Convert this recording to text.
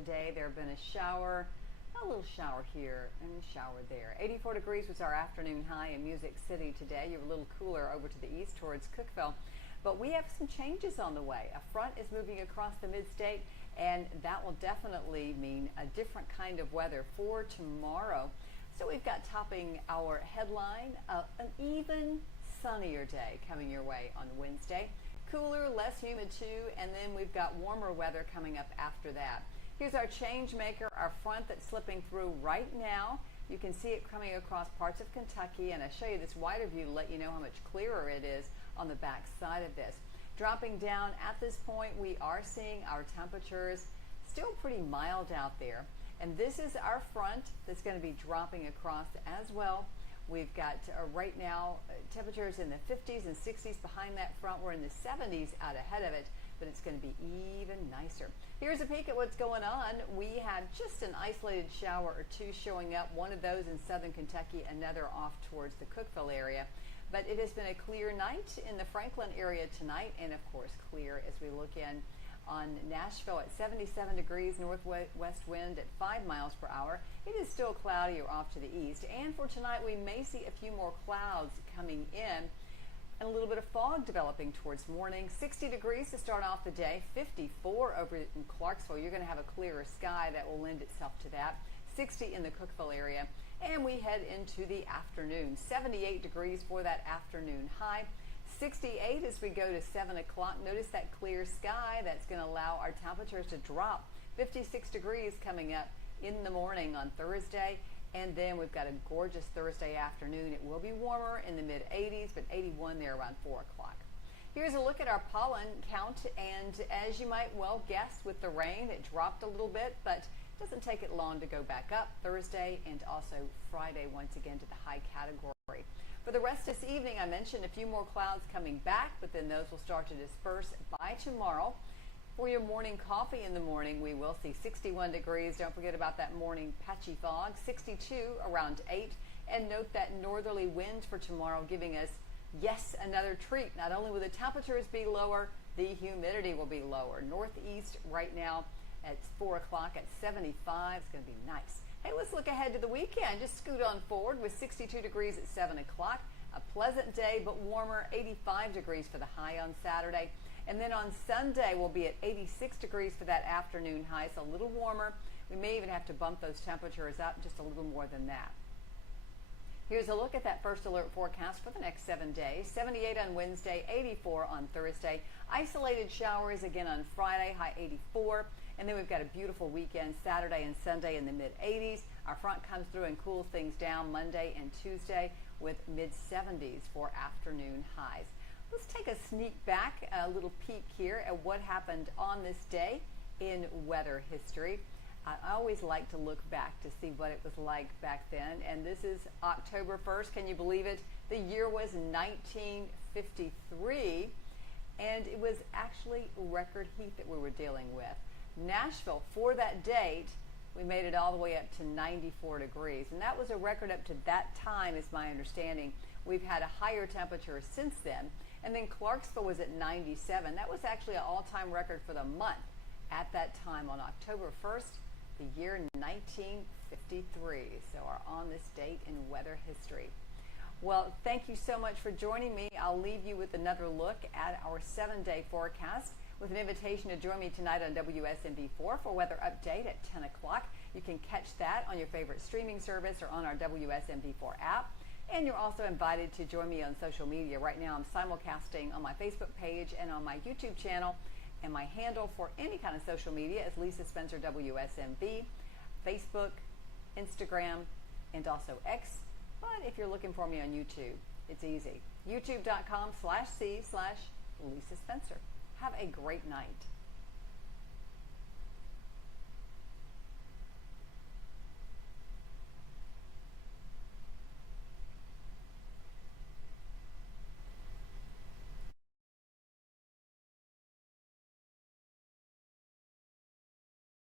today. There have been a shower, a little shower here and a shower there. 84 degrees was our afternoon high in Music City today. You're a little cooler over to the east towards Cookeville. But we have some changes on the way. A front is moving across the mid-state, and that will definitely mean a different kind of weather for tomorrow. So we've got topping our headline, an even sunnier day coming your way on Wednesday. Cooler, less humid too, and then we've got warmer weather coming up after that. Here's our change maker, our front that's slipping through right now. You can see it coming across parts of Kentucky, and I show you this wider view to let you know how much clearer it is on the back side of this. Dropping down at this point, we are seeing our temperatures still pretty mild out there. And this is our front that's going to be dropping across as well. We've got right now temperatures in the 50s and 60s behind that front. We're in the 70s out ahead of it, but it's going to be even nicer. Here's a peek at what's going on. We have just an isolated shower or two showing up, one of those in southern Kentucky, another off towards the Cookeville area. But it has been a clear night in the Franklin area tonight, and of course clear as we look in on Nashville at 77 degrees, northwest wind at 5 miles per hour. It is still cloudy or off to the east, and for tonight we may see a few more clouds coming in and a little bit of fog developing towards morning. 60 degrees to start off the day, 54 over in Clarksville. You're going to have a clearer sky that will lend itself to that. 60 in the Cookeville area, and we head into the afternoon. 78 degrees for that afternoon high. 68 as we go to 7 o'clock. Notice that clear sky. That's going to allow our temperatures to drop. 56 degrees coming up in the morning on Thursday. And then we've got a gorgeous Thursday afternoon. It will be warmer in the mid-80s, but 81 there around 4 o'clock. Here's a look at our pollen count. And as you might well guess, with the rain, it dropped a little bit, but it doesn't take it long to go back up Thursday and also Friday once again to the high category. For the rest of this evening, I mentioned a few more clouds coming back, but then those will start to disperse by tomorrow. For your morning coffee in the morning, we will see 61 degrees. Don't forget about that morning patchy fog. 62 around 8. And note that northerly wind for tomorrow giving us, yes, another treat. Not only will the temperatures be lower, the humidity will be lower. Northeast right now at 4 o'clock at 75. It's going to be nice. Hey, let's look ahead to the weekend. Just scoot on forward with 62 degrees at 7 o'clock. A pleasant day, but warmer, 85 degrees for the high on Saturday. And then on Sunday, we'll be at 86 degrees for that afternoon high, so a little warmer. We may even have to bump those temperatures up just a little more than that. Here's a look at that first alert forecast for the next 7 days. 78 on Wednesday, 84 on Thursday. Isolated showers again on Friday, high 84. And then we've got a beautiful weekend, Saturday and Sunday in the mid-80s. Our front comes through and cools things down Monday and Tuesday with mid-70s for afternoon highs. Let's take a sneak back, a little peek here at what happened on this day in weather history. I always like to look back to see what it was like back then. And this is October 1st. Can you believe it? The year was 1953, and it was actually record heat that we were dealing with. Nashville, for that date, we made it all the way up to 94 degrees. And that was a record up to that time, is my understanding. We've had a higher temperature since then. And then Clarksville was at 97. That was actually an all-time record for the month at that time on October 1st, the year 1953. So we're on this date in weather history. Well, thank you so much for joining me. I'll leave you with another look at our 7-day forecast with an invitation to join me tonight on WSMV4 for weather update at 10 o'clock. You can catch that on your favorite streaming service or on our WSMV4 app. And you're also invited to join me on social media. Right now I'm simulcasting on my Facebook page and on my YouTube channel. And my handle for any kind of social media is Lisa Spencer WSMV, Facebook, Instagram, and also X. But if you're looking for me on YouTube, it's easy. youtube.com/C/Lisa Spencer. Have a great night.